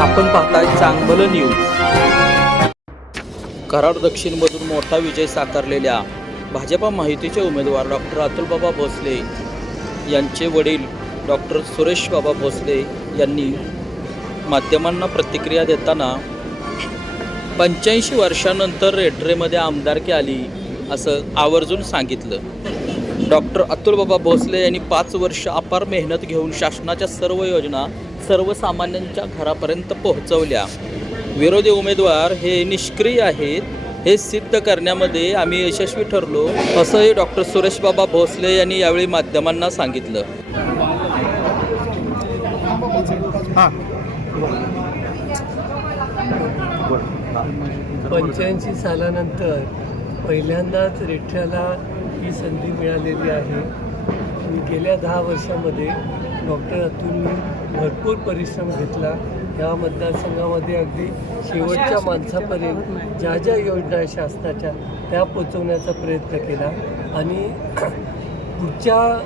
आपण पाहताय चांगलं न्यूज कराड दक्षिणमधून मोठा विजय साकारलेल्या भाजपा माहितीचे उमेदवार डॉक्टर अतुलबाबा भोसले यांचे वडील डॉक्टर सुरेश बाबा भोसले यांनी माध्यमांना प्रतिक्रिया देताना पंच्याऐंशी वर्षानंतर रेड्रेमध्ये आमदारकी आली असं आवर्जून सांगितलं. डॉक्टर अतुलबाबा भोसले यांनी पाच वर्ष अपार मेहनत घेऊन शासनाच्या सर्व योजना सर्वसामान्यांच्या घरापर्यंत पोहोचवल्या. विरोधी उमेदवार हे निष्क्रिय आहेत हे सिद्ध करण्यामध्ये आम्ही यशस्वी ठरलो असंही डॉक्टर सुरेशबाबा भोसले यांनी यावेळी माध्यमांना सांगितलं. पंच्याऐंशी सालानंतर पहिल्यांदाच रेठ्याला ही संधी मिळालेली आहे. गेल्या दहा वर्षामध्ये डॉक्टर अतुलनी भरपूर परिश्रम घेतला. या मतदारसंघामध्ये अगदी शेवटच्या माणसापर्यंत ज्या ज्या योजना शासनाच्या त्या पोचवण्याचा प्रयत्न केला. आणि पुढच्या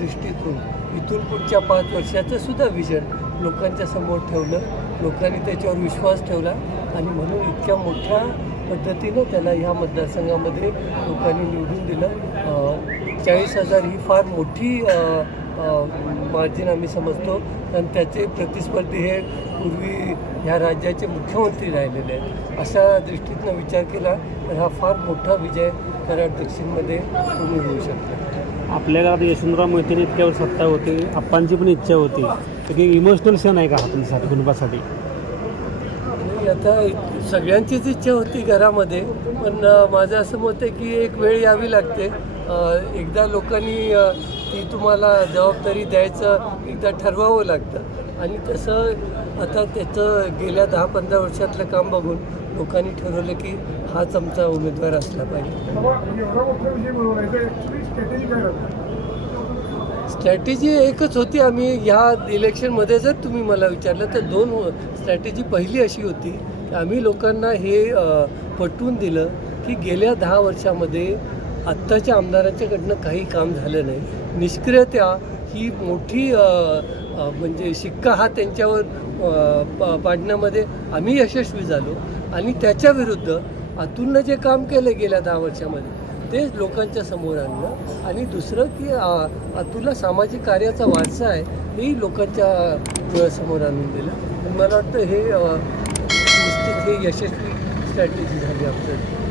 दृष्टीतून इथून पुढच्या पाच वर्षाचं सुद्धा विजन लोकांच्या समोर ठेवलं. लोकांनी त्याच्यावर विश्वास ठेवला. आणि म्हणून इतक्या मोठ्या पद्धतीनं त्याला ह्या मतदारसंघामध्ये लोकांनी निवडून दिलं. चाळीस हजार ही फार मोठी मार्जिन आम्ही समजतो. कारण त्याचे प्रतिस्पर्धी हे पूर्वी ह्या राज्याचे मुख्यमंत्री राहिलेले आहेत. अशा दृष्टीतनं विचार केला तर हा फार मोठा विजय कराड दक्षिणमध्ये तुम्ही होऊ शकतो. आपल्या गावात यशवंतराव मोहितेने इतक्यावर सत्ता होती. आप्पांची पण इच्छा होती. तर इमोशनल क्षण आहे का आपण तुमच्यासाठी कुटुंबासाठी? आता सगळ्यांचीच इच्छा होती घरामध्ये पण माझं असं मत आहे की एक वेळ यावी लागते. एकदा लोकांनी ती तुम्हाला जबाबदारी द्यायचं एकदा ठरवावं लागतं. आणि तसं आता त्याचं गेल्या दहा पंधरा वर्षातलं काम बघून लोकांनी ठरवलं की हाच आमचा उमेदवार असला पाहिजे. स्ट्रॅटेजी एकच होती आम्ही ह्या इलेक्शनमध्ये जर तुम्ही मला विचारलं तर दोन स्ट्रॅटेजी पहिली अशी होती की आम्ही लोकांना हे पटवून दिलं की गेल्या दहा वर्षामध्ये आत्ताच्या आमदारांच्याकडनं काही काम झालं नाही. निष्क्रियता ही मोठी म्हणजे शिक्का हा त्यांच्यावर पाडण्यामध्ये आम्ही यशस्वी झालो. आणि त्याच्याविरुद्ध अतुलनं जे काम केलं गेल्या दहा वर्षामध्ये तेच लोकांच्या समोर आणलं आणि दुसरं की अ, सामाजिक कार्याचा वारसा आहे हेही लोकांच्या समोर आणून दिलं. मला वाटतं हे निश्चित हे यशस्वी स्ट्रॅटेजी झाली आपल्याला.